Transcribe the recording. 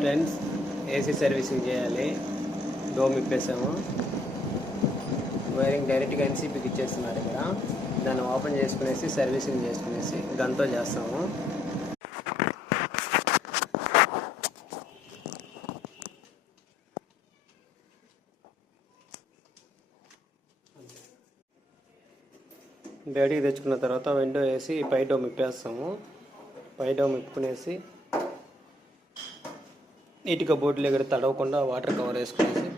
Friends, AC servicing చేయాలి. డోమ్ ఇప్పేసాము. వైరింగ్ డైరెక్ట్గా ఎన్సీపీకి ఇచ్చేస్తున్నారు. ఇక్కడ దాన్ని ఓపెన్ చేసుకునేసి సర్వీసింగ్ చేసుకునేసి గన్తో చేస్తాము. బయటికి తెచ్చుకున్న తర్వాత విండో వేసి పై డోమ్ ఇప్పేస్తాము. పై డోమ్ ఇప్పుకునేసి నీట్గా బోర్డు దగ్గర తడవకుండా వాటర్ కవర్ వేసుకునేసి